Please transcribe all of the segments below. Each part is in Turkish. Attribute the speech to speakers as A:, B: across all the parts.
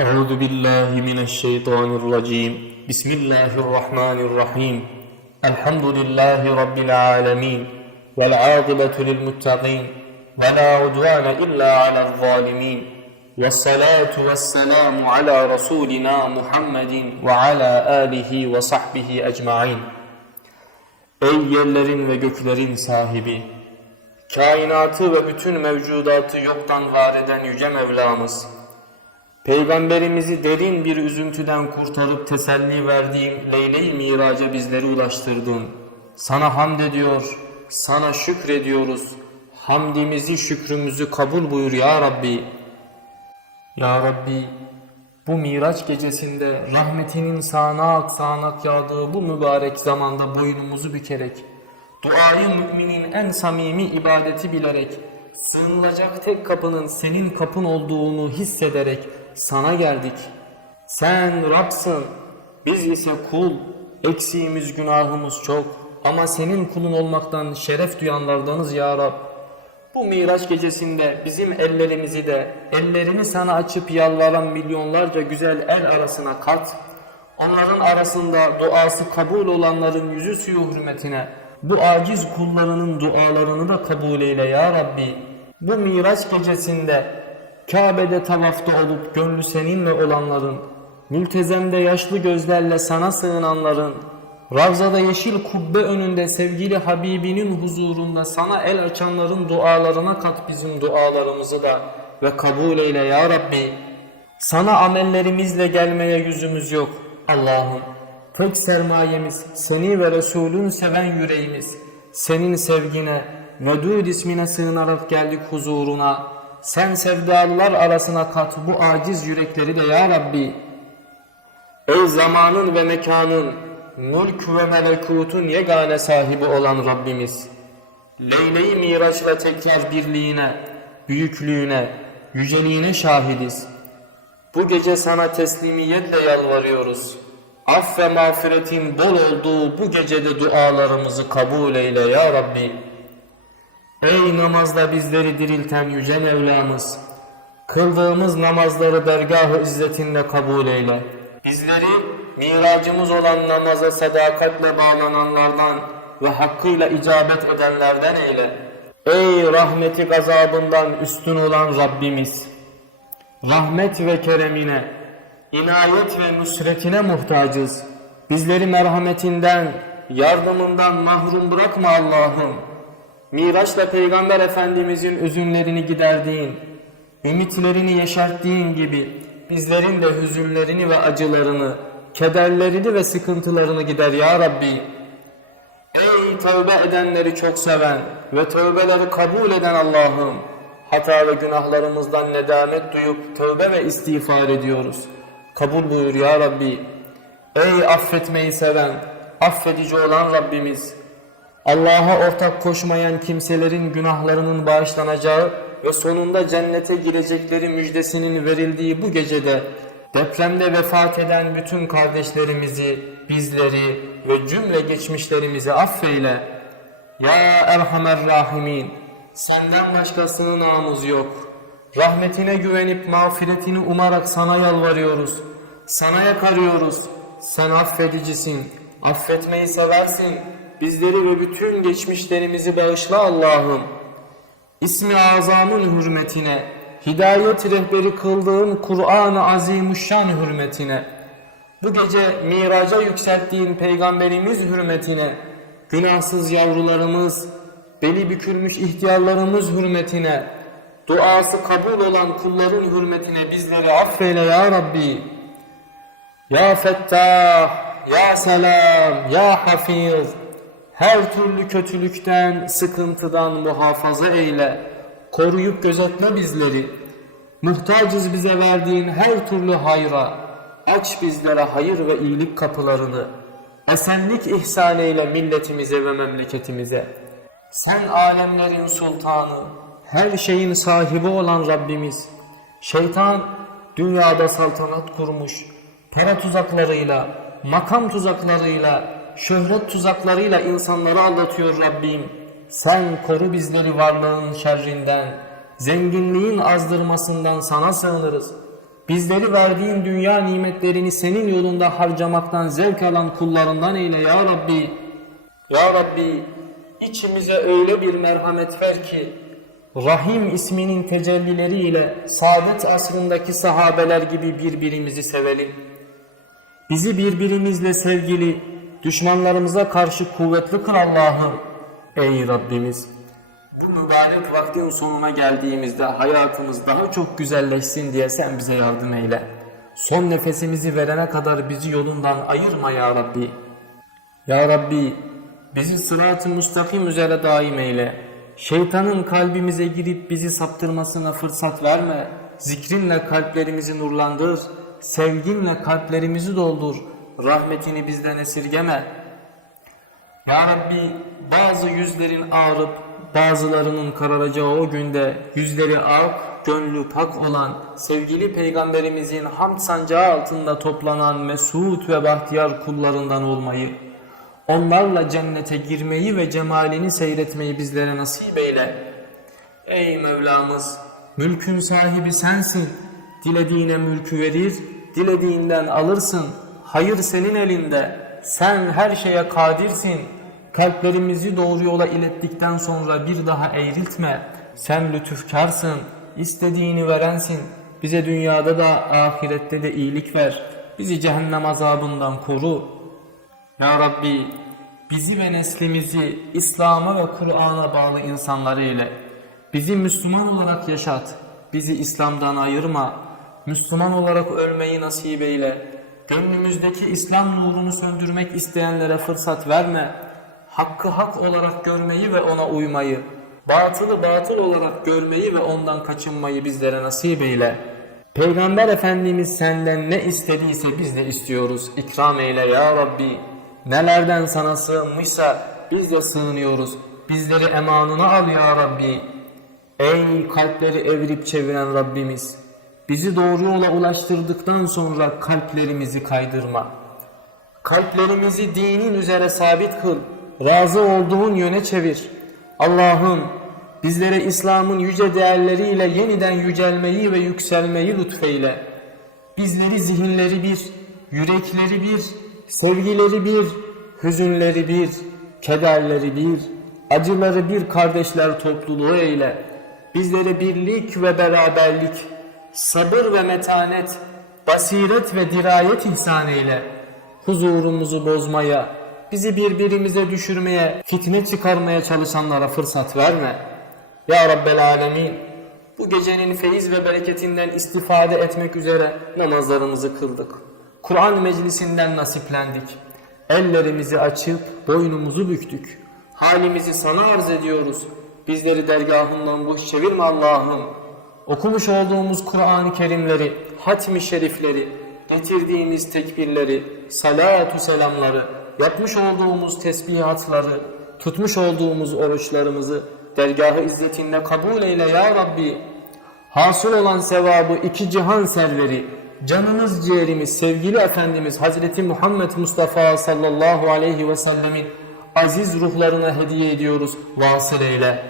A: أعوذ بالله من الشيطان الرجيم بسم الله الرحمن الرحيم الحمد لله رب العالمين والعاقبة للمتقين ولا عدوان إلا على الظالمين والصلاة والسلام على رسولنا محمد وعلى آله وصحبه أجمعين Ey yerlerin ve göklerin sahibi! Kainatı ve bütün mevcudatı yoktan var eden Yüce Mevlamız! Peygamberimizi derin bir üzüntüden kurtarıp teselli verdiğin Leyle-i Miraç'a bizleri ulaştırdın. Sana hamd ediyor, sana şükrediyoruz. Hamdimizi, şükrümüzü kabul buyur ya Rabbi. Ya Rabbi, bu Miraç gecesinde rahmetinin sağanak sağanak yağdığı bu mübarek zamanda boynumuzu bükerek, duayı müminin en samimi ibadeti bilerek, sığınılacak tek kapının senin kapın olduğunu hissederek sana geldik. Sen Rab'sın, biz ise kul, eksiğimiz günahımız çok ama senin kulun olmaktan şeref duyanlardanız ya Rab. Bu Miraç gecesinde bizim ellerimizi de ellerini sana açıp yalvaran milyonlarca güzel el arasına kat. Onların arasında duası kabul olanların yüzü suyu hürmetine bu aciz kullarının dualarını da kabul eyle ya Rabbi. Bu Miraç gecesinde Kabe'de tavafta olup gönlü seninle olanların, mültezemde yaşlı gözlerle sana sığınanların, Ravzada yeşil kubbe önünde sevgili Habibinin huzurunda sana el açanların dualarına kat bizim dualarımızı da ve kabul eyle ya Rabbi. Sana amellerimizle gelmeye yüzümüz yok Allah'ım. Tek sermayemiz seni ve Resulün seven yüreğimiz. Senin sevgine, Vedud ismine sığınarak geldik huzuruna. Sen sevdalılar arasına kat bu aciz yürekleri de ya Rabbi. Ey zamanın ve mekanın, mülk ve melekutun yegane sahibi olan Rabbimiz. Leyle-i Miraç'la tekrar birliğine, büyüklüğüne, yüceliğine şahidiz. Bu gece sana teslimiyetle yalvarıyoruz. Aff ve mağfiretin bol olduğu bu gecede dualarımızı kabul eyle ya Rabbi. Ey namazda bizleri dirilten yüce Mevlamız! Kıldığımız namazları dergah-ı izzetinle kabul eyle. Bizleri miracımız olan namaza sadakatle bağlananlardan ve hakkıyla icabet edenlerden eyle. Ey rahmeti gazabından üstün olan Rabbimiz! Rahmet ve keremine, inayet ve nusretine muhtacız. Bizleri merhametinden, yardımından mahrum bırakma Allah'ım. Miraç'la Peygamber Efendimizin üzünlerini giderdiğin, ümitlerini yeşerttiğin gibi bizlerin de hüzünlerini ve acılarını, kederlerini ve sıkıntılarını gider ya Rabbi. Ey tövbe edenleri çok seven ve tövbeleri kabul eden Allah'ım, hata ve günahlarımızdan nedamet duyup tövbe ve istiğfar ediyoruz. Kabul buyur ya Rabbi. Ey affetmeyi seven, affedici olan Rabbimiz, Allah'a ortak koşmayan kimselerin günahlarının bağışlanacağı ve sonunda cennete girecekleri müjdesinin verildiği bu gecede depremde vefat eden bütün kardeşlerimizi, bizleri ve cümle geçmişlerimizi affeyle. Ya Erhamer Rahimin, senden başka sığınağımız yok. Rahmetine güvenip mağfiretini umarak sana yalvarıyoruz. Sana yakarıyoruz. Sen affedicisin, affetmeyi seversin. Bizleri ve bütün geçmişlerimizi bağışla Allah'ım. İsmi azamın hürmetine, hidayet rehberi kıldığın Kur'an-ı Azimuşşan hürmetine, bu gece miraca yükselttiğin peygamberimiz hürmetine, günahsız yavrularımız, beli bükülmüş ihtiyarlarımız hürmetine, duası kabul olan kulların hürmetine bizleri affeyle ya Rabbi. Ya Fettah, Ya Selam, Ya Hafiz, her türlü kötülükten, sıkıntıdan muhafaza eyle. Koruyup gözetme bizleri. Muhtacız bize verdiğin her türlü hayra. Aç bizlere hayır ve iyilik kapılarını. Esenlik ihsan eyle milletimize ve memleketimize. Sen alemlerin sultanı, her şeyin sahibi olan Rabbimiz. Şeytan dünyada saltanat kurmuş. Para tuzaklarıyla, makam tuzaklarıyla, şöhret tuzaklarıyla insanları aldatıyor Rabbim. Sen koru bizleri varlığın şerrinden, zenginliğin azdırmasından sana sığınırız. Bizleri verdiğin dünya nimetlerini senin yolunda harcamaktan zevk alan kullarından eyle ya Rabbi. Ya Rabbi içimize öyle bir merhamet ver ki Rahim isminin tecellileriyle saadet asrındaki sahabeler gibi birbirimizi sevelim. Bizi birbirimizle sevgili, düşmanlarımıza karşı kuvvetli kıl Allah'ım. Ey Rabbimiz! Bu mübarek vaktin sonuna geldiğimizde hayatımız daha çok güzelleşsin diye sen bize yardım eyle. Son nefesimizi verene kadar bizi yolundan ayırma ya Rabbi. Ya Rabbi bizi sırat-ı müstakim üzere daim eyle. Şeytanın kalbimize girip bizi saptırmasına fırsat verme. Zikrinle kalplerimizi nurlandır. Sevginle kalplerimizi doldur. Rahmetini bizden esirgeme. Ya Rabbi bazı yüzlerin ağrıp bazılarının kararacağı o günde yüzleri ak, gönlü pak olan sevgili peygamberimizin hamd sancağı altında toplanan mesut ve bahtiyar kullarından olmayı, onlarla cennete girmeyi ve cemalini seyretmeyi bizlere nasip eyle. Ey Mevlamız, mülkün sahibi sensin. Dilediğine mülkü verir, dilediğinden alırsın. Hayır senin elinde. Sen her şeye kadirsin. Kalplerimizi doğru yola ilettikten sonra bir daha eğriltme. Sen lütufkarsın, istediğini verensin. Bize dünyada da ahirette de iyilik ver. Bizi cehennem azabından koru. Ya Rabbi bizi ve neslimizi İslam'a ve Kur'an'a bağlı insanları ile bizi Müslüman olarak yaşat. Bizi İslam'dan ayırma. Müslüman olarak ölmeyi nasip eyle. Gönlümüzdeki İslam nurunu söndürmek isteyenlere fırsat verme. Hakkı hak olarak görmeyi ve ona uymayı, batılı batıl olarak görmeyi ve ondan kaçınmayı bizlere nasip eyle. Peygamber Efendimiz senden ne istediyse biz de istiyoruz. İkram eyle ya Rabbi. Nelerden sana sığınmışsa biz de sığınıyoruz. Bizleri emanına al ya Rabbi. Ey kalpleri evirip çeviren Rabbimiz. Bizi doğru yola ulaştırdıktan sonra kalplerimizi kaydırma. Kalplerimizi dinin üzere sabit kıl. Razı olduğun yöne çevir. Allah'ım bizlere İslam'ın yüce değerleriyle yeniden yücelmeyi ve yükselmeyi lütfeyle. Bizleri zihinleri bir, yürekleri bir, sevgileri bir, hüzünleri bir, kederleri bir, acıları bir kardeşler topluluğu eyle. Bizlere birlik ve beraberlik, sabır ve metanet, basiret ve dirayet ihsan eyle. Huzurumuzu bozmaya, bizi birbirimize düşürmeye, fitne çıkarmaya çalışanlara fırsat verme. Ya Rabbel Alemin, bu gecenin feyiz ve bereketinden istifade etmek üzere namazlarımızı kıldık. Kur'an meclisinden nasiplendik. Ellerimizi açıp boynumuzu büktük. Halimizi sana arz ediyoruz. Bizleri dergahından boş çevirme Allah'ım. Okumuş olduğumuz Kur'an-ı Kerimleri, hatmi şerifleri, getirdiğimiz tekbirleri, salatu selamları, yapmış olduğumuz tesbihatları, tutmuş olduğumuz oruçlarımızı dergahı izzetinde kabul eyle ya Rabbi. Hasıl olan sevabı iki cihan serveri, canımız ciğerimiz, sevgili Efendimiz Hazreti Muhammed Mustafa sallallahu aleyhi ve sellemin aziz ruhlarına hediye ediyoruz. Vasıl eyle.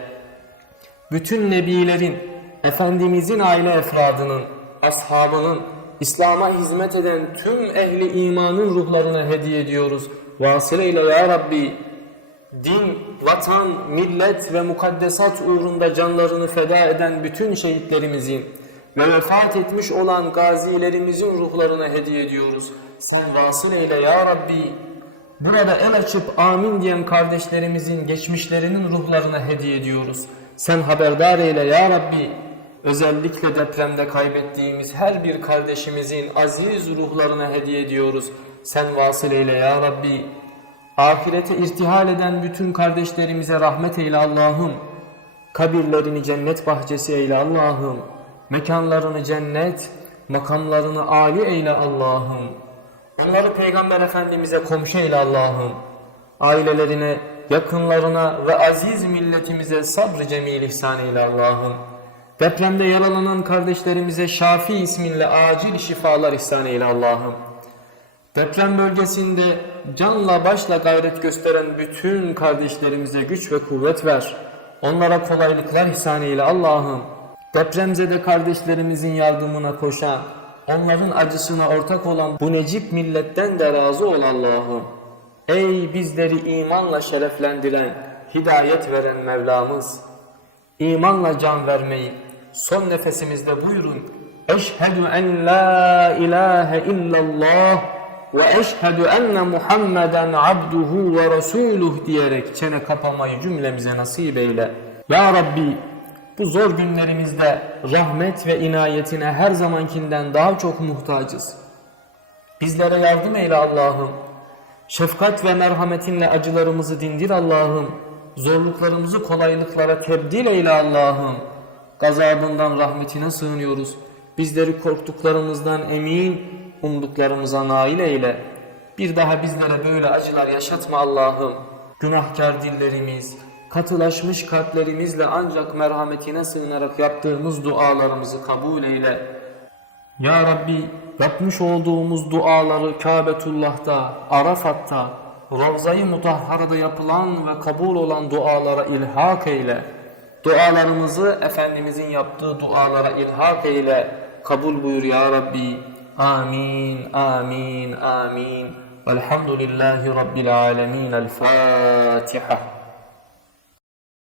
A: Bütün nebilerin, Efendimizin aile efradının, ashabının, İslam'a hizmet eden tüm ehli imanın ruhlarına hediye ediyoruz. Vasıl eyle ya Rabbi. Din, vatan, millet ve mukaddesat uğrunda canlarını feda eden bütün şehitlerimizin ve vefat etmiş olan gazilerimizin ruhlarına hediye ediyoruz. Sen vasıl eyle ya Rabbi. Burada el açıp amin diyen kardeşlerimizin geçmişlerinin ruhlarına hediye ediyoruz. Sen haberdar eyle ya Rabbi. Özellikle depremde kaybettiğimiz her bir kardeşimizin aziz ruhlarına hediye ediyoruz. Sen vasıl ya Rabbi. Ahirete irtihal eden bütün kardeşlerimize rahmet eyle Allah'ım. Kabirlerini cennet bahçesi eyle Allah'ım. Mekanlarını cennet, makamlarını âli eyle Allah'ım. Onları Peygamber Efendimiz'e komşu eyle Allah'ım. Ailelerine, yakınlarına ve aziz milletimize sabrı cemil ihsan eyle Allah'ım. Depremde yaralanan kardeşlerimize Şafi isminle acil şifalar ihsan eyle Allah'ım. Deprem bölgesinde canla başla gayret gösteren bütün kardeşlerimize güç ve kuvvet ver. Onlara kolaylıklar ihsan eyle Allah'ım. Depremzede kardeşlerimizin yardımına koşan, onların acısına ortak olan bu necip milletten de razı ol Allah'ım. Ey bizleri imanla şereflendiren, hidayet veren Mevlamız. İmanla can vermeyi son nefesimizde buyurun. Eşhedü en la ilahe illallah ve eşhedü enne Muhammeden abduhu ve resuluh diyerek çene kapamayı cümlemize nasip eyle. Ya Rabbi bu zor günlerimizde rahmet ve inayetine her zamankinden daha çok muhtacız. Bizlere yardım eyle Allah'ım. Şefkat ve merhametinle acılarımızı dindir Allah'ım. Zorluklarımızı kolaylıklara tebdil eyle Allah'ım. Gazabından rahmetine sığınıyoruz. Bizleri korktuklarımızdan emin, umduklarımıza nail eyle. Bir daha bizlere böyle acılar yaşatma Allah'ım. Günahkar dillerimiz, katılaşmış kalplerimizle ancak merhametine sığınarak yaptığımız dualarımızı kabul eyle. Ya Rabbi yapmış olduğumuz duaları Kabetullah'ta, Arafat'ta, Ravza-i Mutahhara'da yapılan ve kabul olan dualara ilhak eyle. Dualarımızı Efendimizin yaptığı dualara ilhak eyle. Kabul buyur ya Rabbi. Amin, amin, amin. Velhamdülillahi Rabbil alemin. El Fatiha.